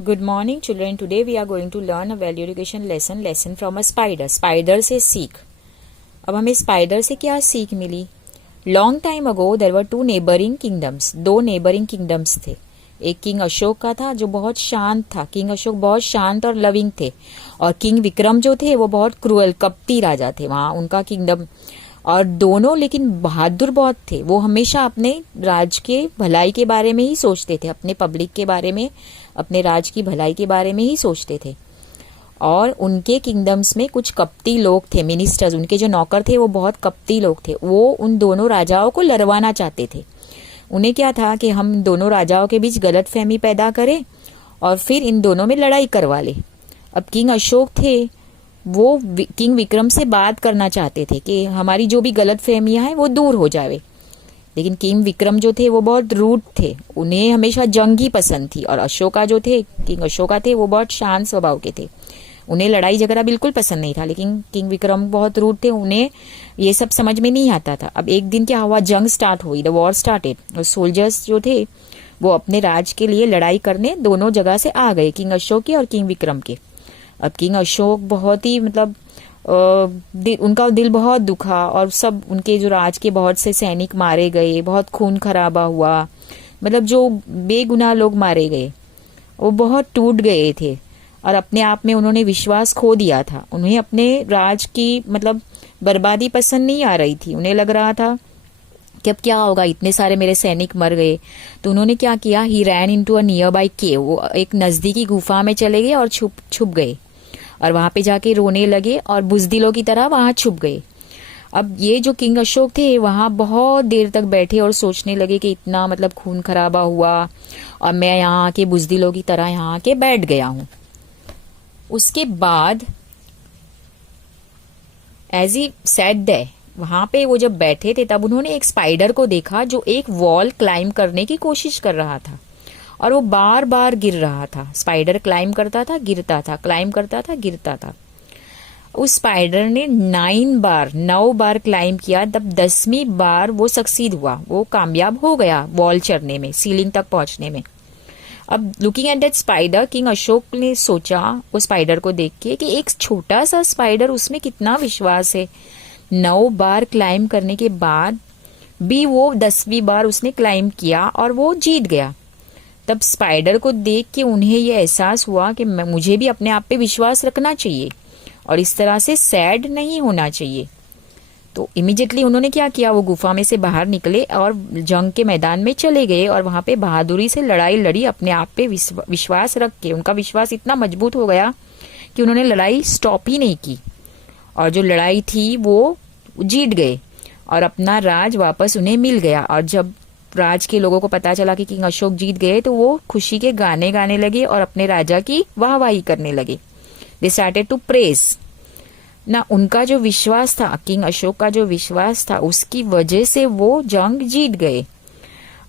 Good morning children. Today we are going to learn a value education lesson from a spider. Spider से सीख. अब हमें spider से क्या सीख मिली? Long time ago there were two neighbouring kingdoms. दो नेबरिंग किंगडम्स थे. एक किंग अशोक का था जो बहुत शांत था. किंग अशोक बहुत शांत और लविंग थे. और किंग विक्रम जो थे वो बहुत क्रूअल कपटी राजा थे. वहां उनका किंगडम और दोनों लेकिन बहादुर बहुत थे. वो हमेशा अपने राज के भलाई के बारे में ही सोचते थे. अपने पब्लिक के बारे में, अपने राज की भलाई के बारे में ही सोचते थे. और उनके किंगडम्स में कुछ कपटी लोग थे. मिनिस्टर्स, उनके जो नौकर थे वो बहुत कपटी लोग थे. वो उन दोनों राजाओं को लड़वाना चाहते थे. उन्हें क्या था कि हम दोनों राजाओं के बीच गलतफहमी पैदा करें और फिर इन दोनों में लड़ाई करवा ले. अब किंग अशोक थे वो किंग विक्रम से बात करना चाहते थे कि हमारी जो भी गलत फहमियां हैं वो दूर हो जावे. लेकिन किंग विक्रम जो थे वो बहुत रूड थे. उन्हें हमेशा जंग ही पसंद थी. और अशोका जो थे, किंग अशोका थे, वो बहुत शांत स्वभाव के थे. उन्हें लड़ाई झगड़ा बिल्कुल पसंद नहीं था. लेकिन किंग विक्रम बहुत रूड थे. उन्हें ये सब समझ में नहीं आता था. अब एक दिन क्या हुआ, जंग स्टार्ट हुई. The war started. और सोल्जर्स जो थे वो अपने राज के लिए लड़ाई करने दोनों जगह से आ गए, किंग अशोक के और किंग विक्रम के. अब किंग अशोक बहुत ही उनका दिल बहुत दुखा और सब उनके जो राज के बहुत से सैनिक मारे गए. बहुत खून खराबा हुआ. जो बेगुनाह लोग मारे गए वो बहुत टूट गए थे. और अपने आप में उन्होंने विश्वास खो दिया था. उन्हें अपने राज की बर्बादी पसंद नहीं आ रही थी. उन्हें लग रहा था कि अब क्या होगा, इतने सारे मेरे सैनिक मर गए. तो उन्होंने क्या किया, he ran into a nearby cave. वो एक नजदीकी गुफा में चले गए और छुप गए. और वहां पे जाके रोने लगे और बुजदिलों की तरह वहां छुप गए. अब ये जो किंग अशोक थे वहां बहुत देर तक बैठे और सोचने लगे कि इतना खून खराबा हुआ और मैं यहाँ आके बुजदिलों की तरह यहाँ आके बैठ गया हूं. उसके बाद एज ही सेड दैट, वहां पे वो जब बैठे थे तब उन्होंने एक स्पाइडर को देखा जो एक वॉल क्लाइंब करने की कोशिश कर रहा था. और वो बार बार गिर रहा था. स्पाइडर क्लाइंब करता था, गिरता था, क्लाइंब करता था, गिरता था. उस स्पाइडर ने 9 बार क्लाइंब किया. तब 10वीं बार वो सक्सीड हुआ, वो कामयाब हो गया वॉल चढ़ने में, सीलिंग तक पहुंचने में. अब looking at that spider, king Ashok ने सोचा वो स्पाइडर को देख के कि एक छोटा सा स्पाइडर, उसमें कितना विश्वास है. 9 बार क्लाइंब करने के बाद भी वो 10वीं बार उसने क्लाइंब किया और वो जीत गया. तब स्पाइडर को देख के उन्हें ये एहसास हुआ कि मुझे भी अपने आप पे विश्वास रखना चाहिए और इस तरह से सैड नहीं होना चाहिए. तो इमीडिएटली उन्होंने क्या किया, वो गुफा में से बाहर निकले और जंग के मैदान में चले गए और वहां पे बहादुरी से लड़ाई लड़ी. अपने आप पे विश्वास रख के उनका विश्वास इतना मजबूत हो गया कि उन्होंने लड़ाई स्टॉप ही नहीं की. और जो लड़ाई थी वो जीत गए और अपना राज वापस उन्हें मिल गया. और जब राज के लोगों को पता चला कि किंग अशोक जीत गए तो वो खुशी के गाने गाने लगे और अपने राजा की वाहवाही करने लगे. दे स्टार्टेड टू प्रेज ना. उनका जो विश्वास था, किंग अशोक का जो विश्वास था, उसकी वजह से वो जंग जीत गए.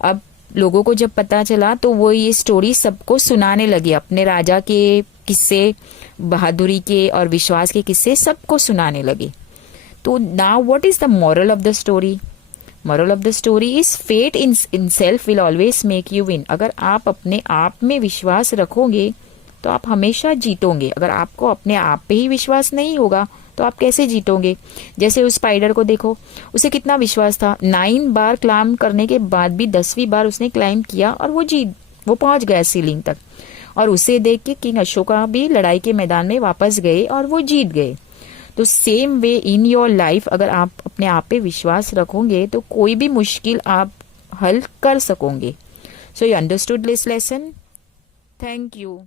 अब लोगों को जब पता चला तो वो ये स्टोरी सबको सुनाने लगे. अपने राजा के किस्से, बहादुरी के और विश्वास के किस्से सबको सुनाने लगे. तो now what is the moral of the story? Moral of the story is faith in self will always make you win. अगर आप अपने आप में विश्वास रखोगे तो आप हमेशा जीतोगे. अगर आपको अपने आप पे ही विश्वास नहीं होगा तो आप कैसे जीतोगे? जैसे उस स्पाइडर को देखो, उसे कितना विश्वास था. 9 बार क्लाइंब करने के बाद भी 10वीं बार उसने क्लाइंब किया और वो पहुंच गया सीलिंग तक. और उसे देख के किंग अशोका भी लड़ाई के मैदान में वापस गए और वो जीत गए. तो same way in your life, अगर आप अपने आप पे विश्वास रखोगे तो कोई भी मुश्किल आप हल कर सकोगे. So you understood this lesson. Thank you.